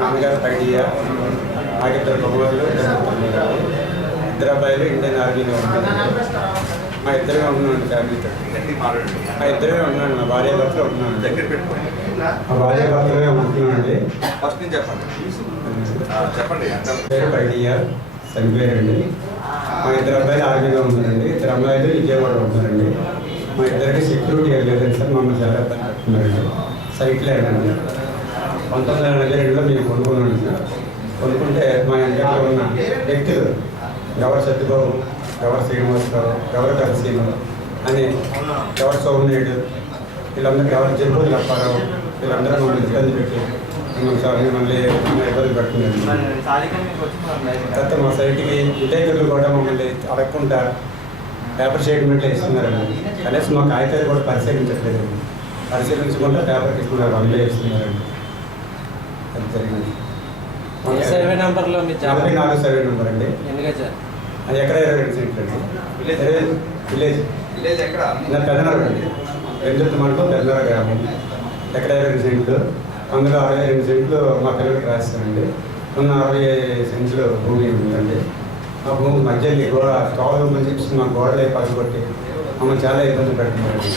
నాన్నగారు పైడియా, నాకు ఇద్దరు కుమారులు, ఇద్దరు అబ్బాయిలు ఇండియన్ ఆర్మీలో ఉన్నారు. మా ఇద్దరే ఉన్నాను ఫ్యామిలీతో. మా ఇద్దరే ఉన్నాను, మా భార్య భర్తలో ఉన్నాను. మా భార్య భర్తలే ఉంటున్నానండి. ఫస్ట్ నుంచి చెప్పండి. పేరు పైడియా, చనిపోయారండి. మా ఇద్దరు అబ్బాయిలు ఆర్మీలో ఉన్నారండి. ఇద్దరు అమ్మాయిలు విజయవాడ ఉంటున్నారండి. మా ఇద్దరికి సెక్యూరిటీ లేదండి సార్, మమ్మల్ని చాలా ఇబ్బంది పెడుతున్నారండి. సైకిల్ లేదండి. 1982లో మేము కొనుక్కున్నాను సార్. కొనుక్కుంటే మా ఇంట్లో ఉన్న వ్యక్తులు గవర్ సత్యబాబు, గవర్ శ్రీనివాసరావు, గవర్ కరసీను అని, గవర్ సోమనాయుడు, వీళ్ళందరూ గవర్ జంపులు అప్పారావు, వీళ్ళందరూ మమ్మల్ని ఇబ్బంది పెట్టి మిమ్మల్ని ఇబ్బంది పెడుతున్నారండి. తర్వాత మా సైట్కి విలేకరులు కూడా మమ్మల్ని అడగకుండా పేపర్ స్టేట్మెంట్లు ఇస్తున్నారండి. కనీసం మా కాగితాలు కూడా పరిశీలించట్లేదండి. పరిశీలించకుండా పేపర్ ఇస్తున్నారు, అందులో ఇస్తున్నారండి. అది జరిగింది. 44 సర్వే నెంబర్ అండి. అది ఎక్కడ 22 సెంట్లు అండి. విలేజ్ పెద్దనగర్ అండి. పెద్దెత్త మండలం పెద్దనగర్ గ్రామం. ఎక్కడ 22 సెంట్లు, అందులో 62 సెంట్లు మా పిల్లలకి రాస్తానండి. ఉన్న 60 సెంట్లు భూమి ఉందండి. ఆ భూమి మధ్యలో గోడ తోలు మంచి మా గోడలే పగలగొట్టి మమ్మల్ని చాలా ఇబ్బంది పెడుతున్నారండి.